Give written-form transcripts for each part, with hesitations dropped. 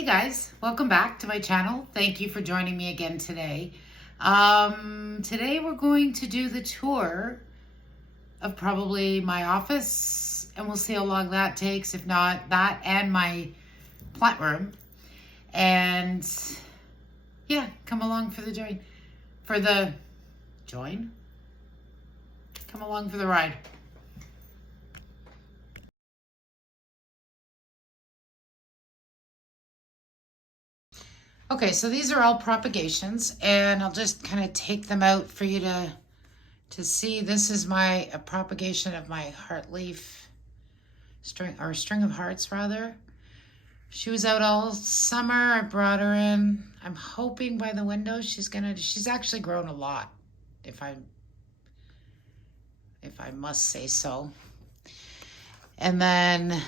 Hey guys, welcome back to my channel. Thank you for joining me again today. Today we're going to do the tour of probably my office, and we'll see how long that takes. If not, that and my plant room. And yeah, come along for the join. Come along for the ride. Okay, so these are all propagations, and I'll just kind of take them out for you to see. This is a propagation of my heart leaf string, or string of hearts rather. She was out all summer. I brought her in. I'm hoping by the window she's actually grown a lot, if I must say so. And then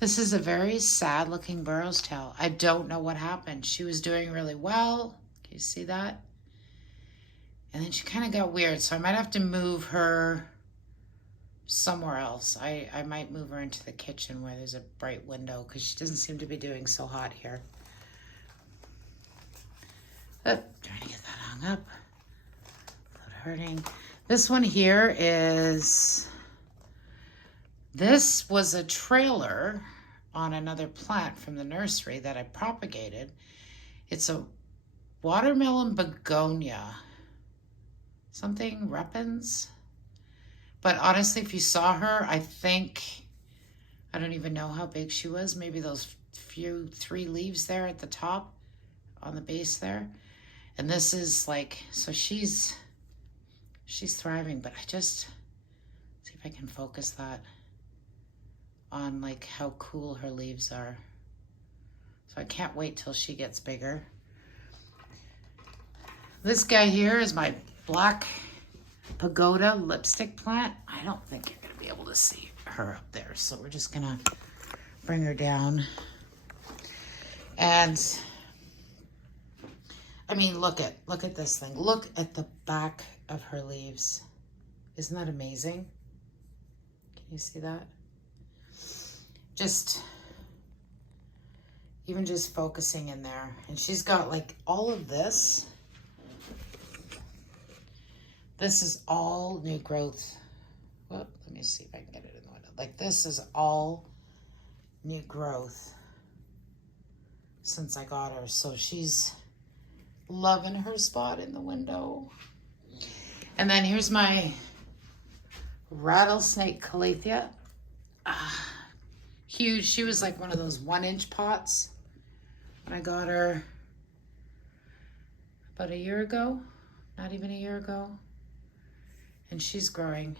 this is a very sad looking burrows tail. I don't know what happened. She was doing really well. Can you see that? And then she kind of got weird, so I might have to move her somewhere else. I might move her into the kitchen where there's a bright window, because she doesn't seem to be doing so hot here. Oh, trying to get that hung up. Foot hurting. This one here this was a trailer on another plant from the nursery that I propagated. It's a watermelon begonia. Something Reppens. But honestly, if you saw her, I don't even know how big she was. Maybe those three leaves there at the top on the base there. And this is like, so she's thriving, but I just see if I can focus that on like how cool her leaves are. So I can't wait till she gets bigger. This guy here is my black pagoda lipstick plant. I don't think you're gonna be able to see her up there, so we're just gonna bring her down. And I mean, look at this thing. Look at the back of her leaves. Isn't that amazing? Can you see that? Even just focusing in there. And she's got like all of this. This is all new growth. Well, let me see if I can get it in the window. Like this is all new growth since I got her. So she's loving her spot in the window. And then here's my rattlesnake calathea. Huge. She was like one of those 1-inch pots when I got her about a year ago, not even a year ago. And she's growing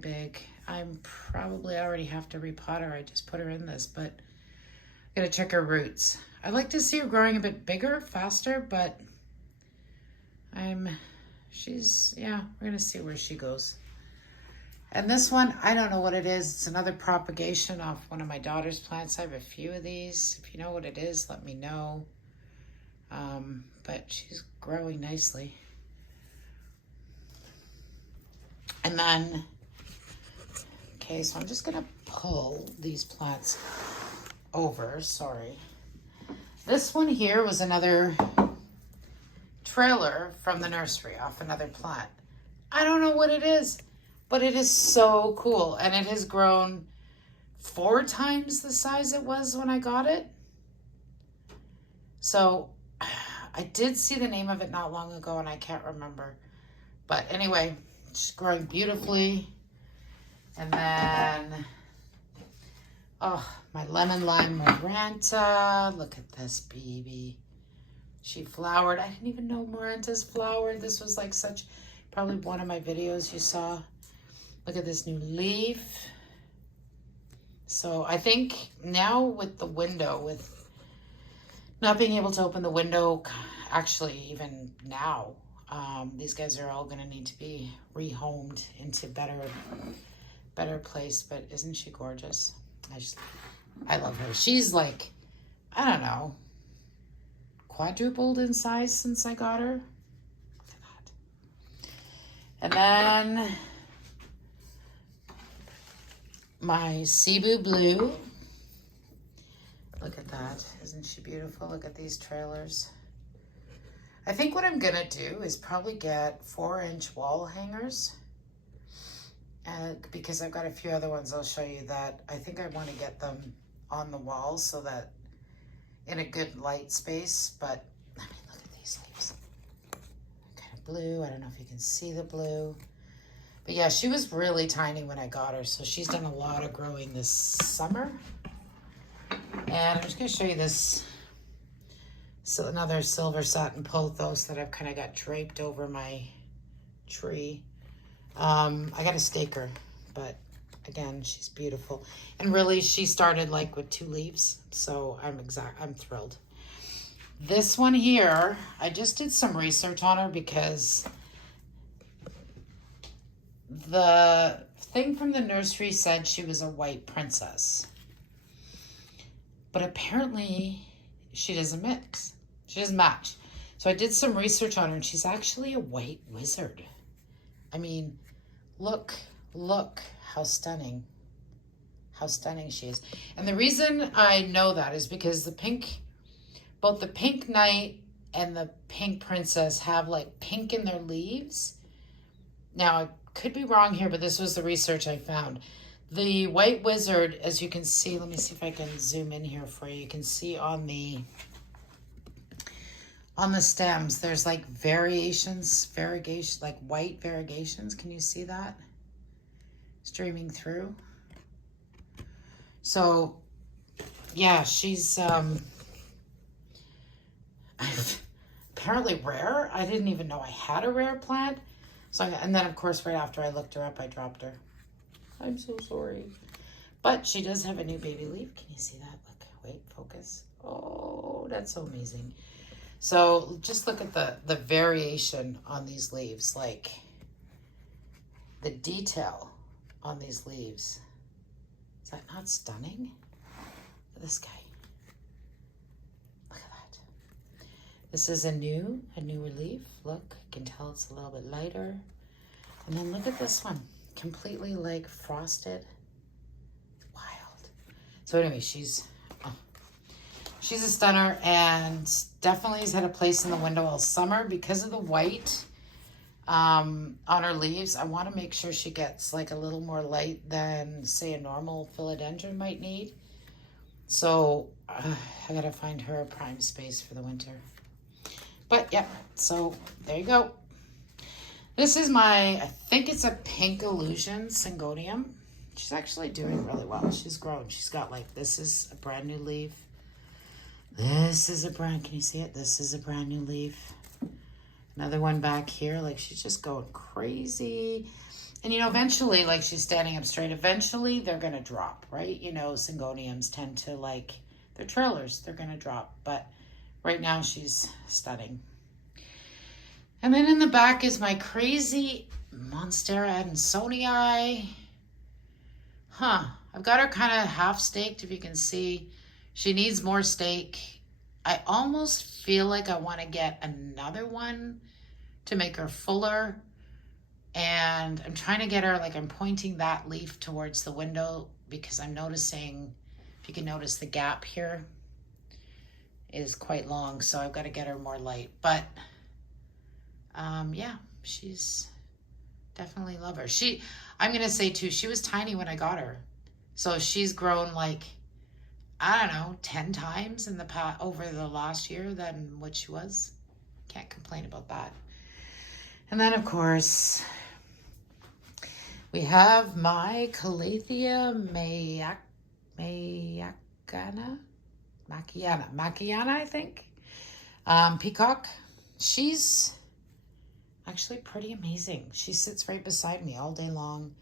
big. I'm probably already have to repot her. I just put her in this, but I gotta check her roots. I'd like to see her growing a bit bigger, faster, but we're gonna see where she goes. And this one, I don't know what it is. It's another propagation off one of my daughter's plants. I have a few of these. If you know what it is, let me know. But she's growing nicely. And then, okay, so I'm just gonna pull these plants over, sorry. This one here was another trailer from the nursery off another plant. I don't know what it is, but it is so cool. And it has grown 4 times the size it was when I got it. So I did see the name of it not long ago and I can't remember. But anyway, she's growing beautifully. And then, oh, my lemon lime Maranta. Look at this baby. She flowered. I didn't even know Marantas flowered. This was like probably one of my videos you saw. Look at this new leaf. So I think now with the window, with not being able to open the window, actually even now, these guys are all gonna need to be rehomed into better place. But isn't she gorgeous? I love her. She's like, I don't know, quadrupled in size since I got her. Look at that. And then my Cebu Blue. Look at that. Isn't she beautiful? Look at these trailers. I think what I'm gonna do is probably get 4-inch wall hangers, because I've got a few other ones I'll show you that I think I want to get them on the walls so that in a good light space. But I mean, look at these leaves. Kind of blue. I don't know if you can see the blue. But yeah, she was really tiny when I got her, so she's done a lot of growing this summer. And I'm just going to show you this. So another silver satin pothos that I've kind of got draped over my tree. I got a staker, but again, she's beautiful. And really, she started like with 2 leaves, so I'm thrilled. This one here, I just did some research on her because the thing from the nursery said she was a white princess. But apparently she doesn't mix. She doesn't match. So I did some research on her and she's actually a white wizard. I mean, look how stunning she is. And the reason I know that is because both the pink knight and the pink princess have like pink in their leaves. Now, I could be wrong here, but this was the research I found. The white wizard, as you can see, let me see if I can zoom in here for you. You can see on the stems, there's like variations, like white variegations. Can you see that? Streaming through. So, yeah, she's apparently rare. I didn't even know I had a rare plant. So, and then of course, right after I looked her up, I dropped her. I'm so sorry. But she does have a new baby leaf. Can you see that? Look, wait, focus. Oh, that's so amazing. So just look at the variation on these leaves, like the detail on these leaves. Is that not stunning? Look at this guy. Look at that. This is a newer leaf. Look, you can tell it's a little bit lighter. And then look at this one. Completely like frosted. Wild. So anyway, she's a stunner and definitely has had a place in the window all summer because of the white on her leaves. I want to make sure she gets like a little more light than say a normal philodendron might need. So I gotta find her a prime space for the winter. But yeah, so there you go. This is I think it's a Pink Illusion Syngonium. She's actually doing really well. She's grown. She's got like, this is a brand new leaf. This is can you see it? This is a brand new leaf. Another one back here. Like she's just going crazy. And eventually, like she's standing up straight. Eventually they're going to drop, right? Syngoniums tend to like, they're trailers. They're going to drop. But right now she's stunning. And then in the back is my crazy Monstera Adansonii. I've got her kind of half staked, if you can see. She needs more stake. I almost feel like I want to get another one to make her fuller. And I'm trying to get her, like I'm pointing that leaf towards the window because I'm noticing, if you can notice the gap here is quite long. So I've got to get her more light. But yeah, she's definitely love her. I'm going to say too, she was tiny when I got her. So she's grown like, I don't know, 10 times over the last year than what she was. Can't complain about that. And then of course, we have my Calathea Macchiana, I think. Peacock. She's actually pretty amazing. She sits right beside me all day long.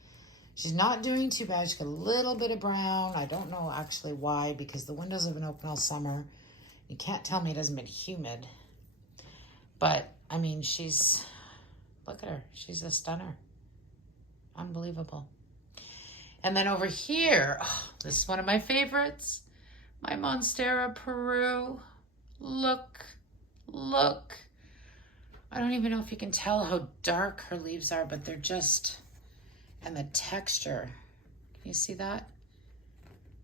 She's not doing too bad. She's got a little bit of brown. I don't know actually why, because the windows have been open all summer. You can't tell me it hasn't been humid. But, I mean, look at her. She's a stunner. Unbelievable. And then over here, this is one of my favorites. My Monstera Peru. Look. I don't even know if you can tell how dark her leaves are, but they're just, and the texture. Can you see that?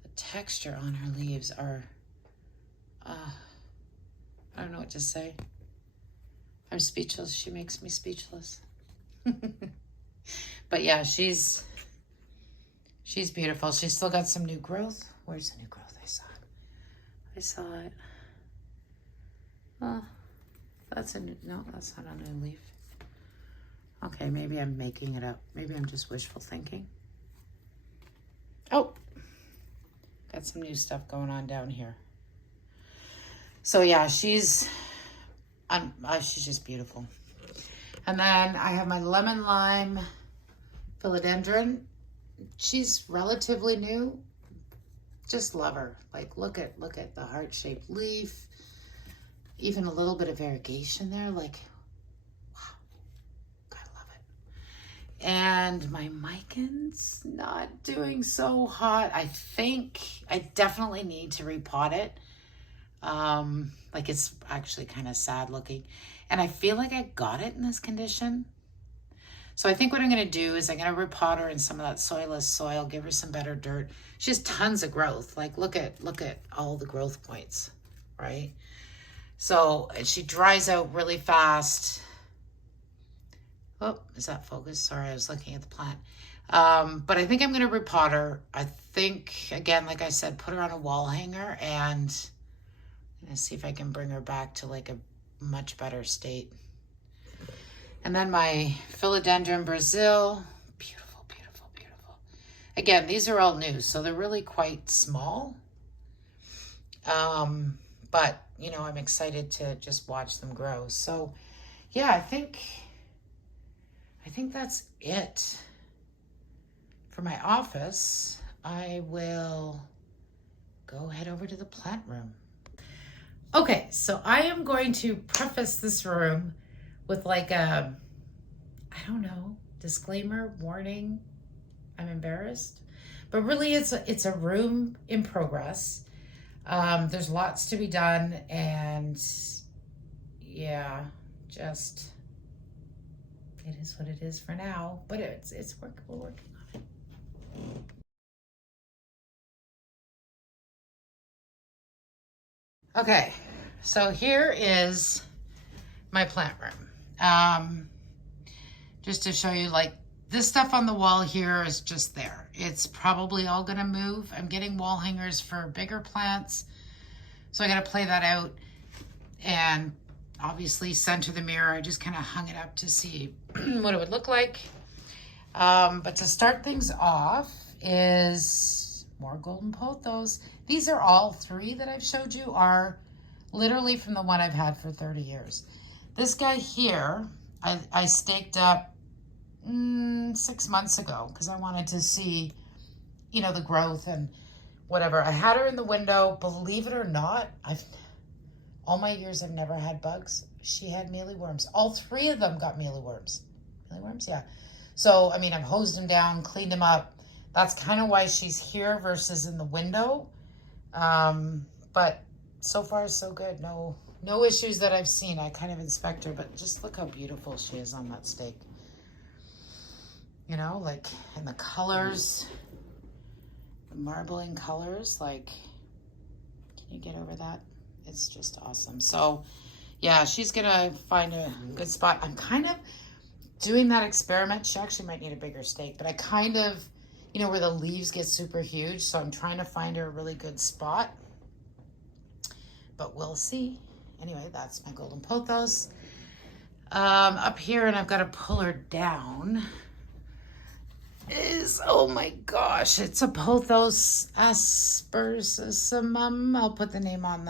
The texture on her leaves are don't know what to say. I'm speechless. She makes me speechless. But yeah, she's beautiful. She's still got some new growth. Where's the new growth? I saw it. Oh, that's a new, no, that's not a new leaf. Okay, maybe I'm making it up. Maybe I'm just wishful thinking. Oh, got some new stuff going on down here. So yeah, she's just beautiful. And then I have my lemon lime philodendron. She's relatively new. Just love her. Like, look at the heart-shaped leaf. Even a little bit of variegation there. Like, wow, gotta love it. And my Mican's not doing so hot. I think I definitely need to repot it. Like, it's actually kind of sad looking. And I feel like I got it in this condition. So I think what I'm going to do is I'm going to repot her in some of that soilless soil, give her some better dirt. She has tons of growth. Like, look at all the growth points, right? So she dries out really fast. Oh, is that focused? Sorry, I was looking at the plant. But I think I'm going to repot her. I think, again, like I said, put her on a wall hanger, and I'm going to see if I can bring her back to like a much better state. And then my philodendron Brazil, beautiful, beautiful, beautiful. Again, these are all new, so they're really quite small. But, you know, I'm excited to just watch them grow. So, yeah, I think that's it. For my office, I will go head over to the plant room. Okay, so I am going to preface this room with like a, I don't know, disclaimer, warning. I'm embarrassed, but really it's a room in progress. There's lots to be done, and yeah, just it is what it is for now. But it's work. We're working on it. Okay, so here is my plant room. Just to show you, like, this stuff on the wall here is just there. It's probably all gonna move. I'm getting wall hangers for bigger plants, so I gotta play that out. And obviously center the mirror. I just kind of hung it up to see what it would look like. But to start things off is more golden pothos. These are all three that I've showed you are literally from the one I've had for 30 years. This guy here, I staked up 6 months ago because I wanted to see, you know, the growth and whatever. I had her in the window. Believe it or not, all my years I've never had bugs. She had mealyworms. All three of them got mealyworms. Mealyworms, yeah. So, I mean, I've hosed them down, cleaned them up. That's kind of why she's here versus in the window. But so far, so good. No issues that I've seen. I kind of inspect her, but just look how beautiful she is on that stake. You know, like, and the colors, the marbling colors, like, can you get over that? It's just awesome. So, yeah, she's gonna find a good spot. I'm kind of doing that experiment. She actually might need a bigger stake, but I kind of, you know, where the leaves get super huge. So I'm trying to find her a really good spot, but we'll see. Anyway, that's my golden pothos. Up here, and I've got to pull her down, is, oh my gosh, it's a Pothos aspersissimum. I'll put the name on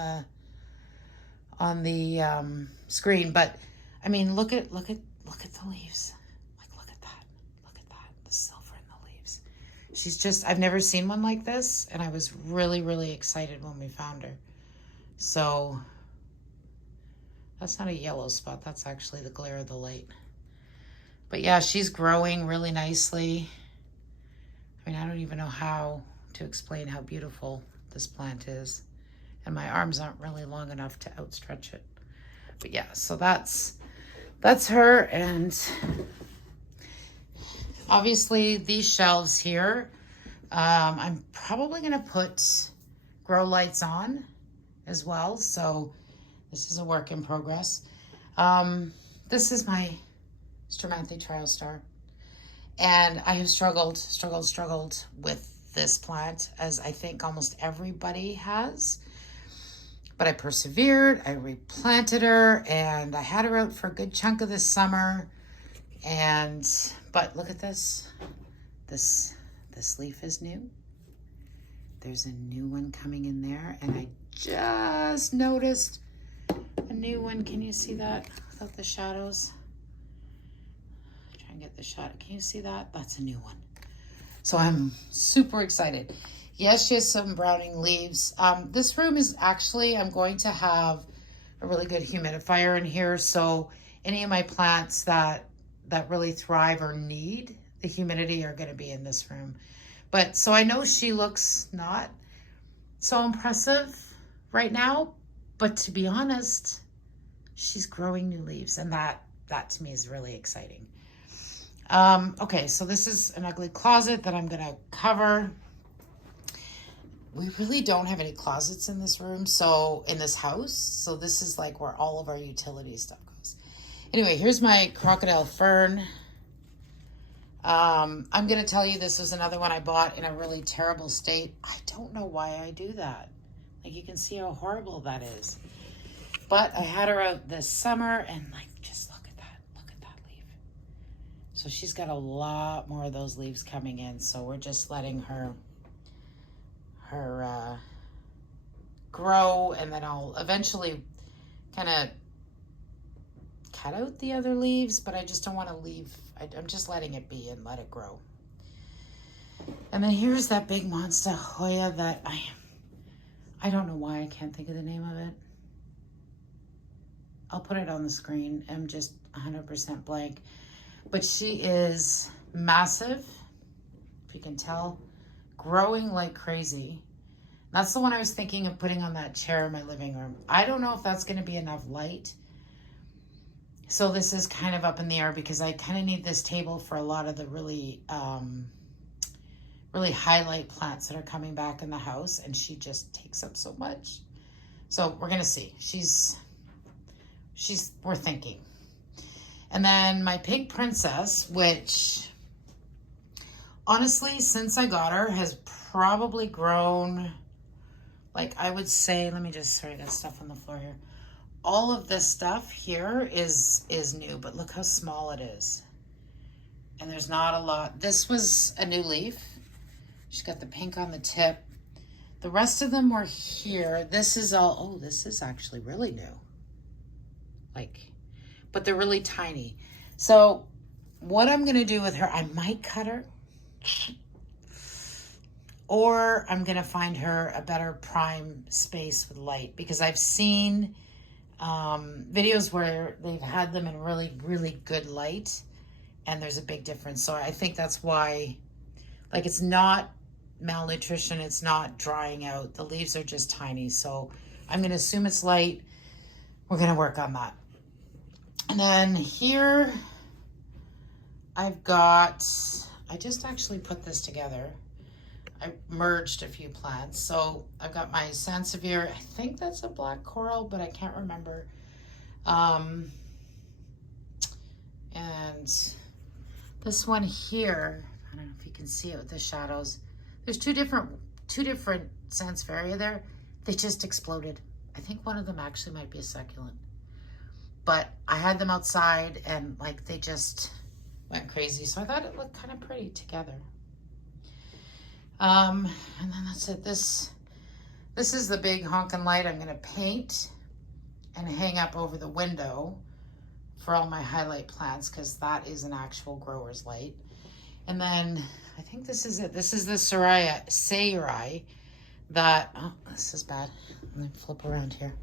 the screen, but I mean, look at the leaves. Like, look at that, the silver in the leaves. She's just, I've never seen one like this, and I was really, really excited when we found her. So that's not a yellow spot. That's actually the glare of the light. But yeah, she's growing really nicely. I mean, I don't even know how to explain how beautiful this plant is. And my arms aren't really long enough to outstretch it. But yeah, so that's her. And obviously these shelves here, I'm probably gonna put grow lights on as well. So This is a work in progress. This is my Stramanthe Trial Star. And I have struggled with this plant, as I think almost everybody has. But I persevered, I replanted her, and I had her out for a good chunk of this summer. But look at this. This leaf is new. There's a new one coming in there, and I just noticed a new one. Can you see that without the shadows? Try and get the shot. Can you see that? That's a new one. So I'm super excited. Yes, she has some browning leaves. This room is actually, I'm going to have a really good humidifier in here. So any of my plants that really thrive or need the humidity are going to be in this room. But so I know she looks not so impressive right now, but to be honest, she's growing new leaves, and that to me is really exciting. Okay, so this is an ugly closet that I'm gonna cover. We really don't have any closets in this room, so in this house, so this is like where all of our utility stuff goes. Anyway, here's my crocodile fern. I'm gonna tell you, this was another one I bought in a really terrible state. I don't know why I do that. Like, you can see how horrible that is. But I had her out this summer, and like, just look at that leaf. So she's got a lot more of those leaves coming in. So we're just letting her grow, and then I'll eventually kind of cut out the other leaves, but I just don't want to leave. I'm just letting it be and let it grow. And then here's that big monster Hoya that I don't know why I can't think of the name of it. I'll put it on the screen. I'm just 100% blank. But she is massive, if you can tell, growing like crazy. That's the one I was thinking of putting on that chair in my living room. I don't know if that's going to be enough light. So this is kind of up in the air, because I kind of need this table for a lot of the really highlight plants that are coming back in the house, and she just takes up so much. So we're going to see. We're thinking. And then my pink princess, which honestly, since I got her, has probably grown, like, I would say, let me just, sorry, I got stuff on the floor here. All of this stuff here is new, but look how small it is. And there's not a lot. This was a new leaf. She's got the pink on the tip. The rest of them were here. This is all, oh, this is actually really new. Like, but they're really tiny. So what I'm gonna do with her, I might cut her, or I'm gonna find her a better prime space with light, because I've seen videos where they've had them in really, really good light, and there's a big difference. So I think that's why, like, it's not malnutrition, it's not drying out. The leaves are just tiny. So I'm going to assume it's light. We're going to work on that. And then here I've got, I just actually put this together. I merged a few plants. So I've got my Sansevieria. I think that's a black coral, but I can't remember. And this one here, I don't know if you can see it with the shadows. There's two different Sansevieria there. They just exploded. I think one of them actually might be a succulent. But I had them outside, and like, they just went crazy. So I thought it looked kind of pretty together. And then that's it. This is the big honkin' light I'm gonna paint and hang up over the window for all my highlight plants, because that is an actual grower's light. And then I think this is it. This is the Sayuri that, oh, this is bad. Let me flip around here.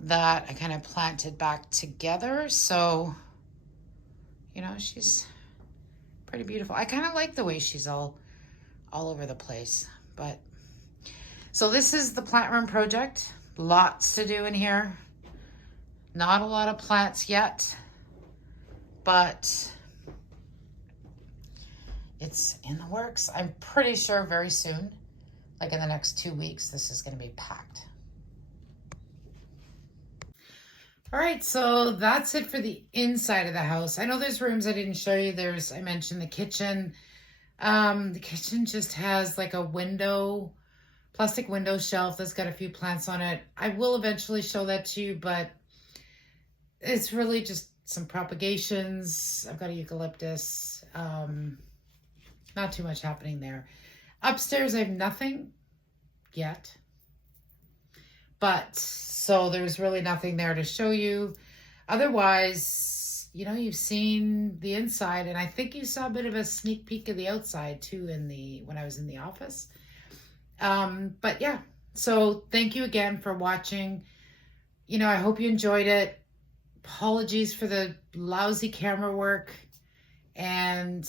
That I kind of planted back together. So, you know, she's pretty beautiful. I kind of like the way she's all over the place. But so this is the plant room project. Lots to do in here. Not a lot of plants yet, but it's in the works. I'm pretty sure very soon, like in the next 2 weeks, this is going to be packed. All right, so that's it for the inside of the house. I know there's rooms I didn't show you. I mentioned the kitchen. The kitchen just has like a plastic window shelf that's got a few plants on it. I will eventually show that to you, but it's really just some propagations. I've got a eucalyptus. Not too much happening there. Upstairs, I have nothing yet. But so there's really nothing there to show you. Otherwise, you've seen the inside, and I think you saw a bit of a sneak peek of the outside too when I was in the office. But yeah, so thank you again for watching. I hope you enjoyed it. Apologies for the lousy camera work, and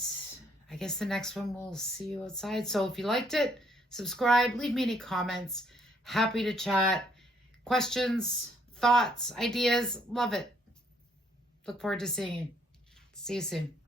I guess the next one we'll see you outside. So if you liked it, subscribe, leave me any comments. Happy to chat. Questions, thoughts, ideas, love it. Look forward to seeing you. See you soon.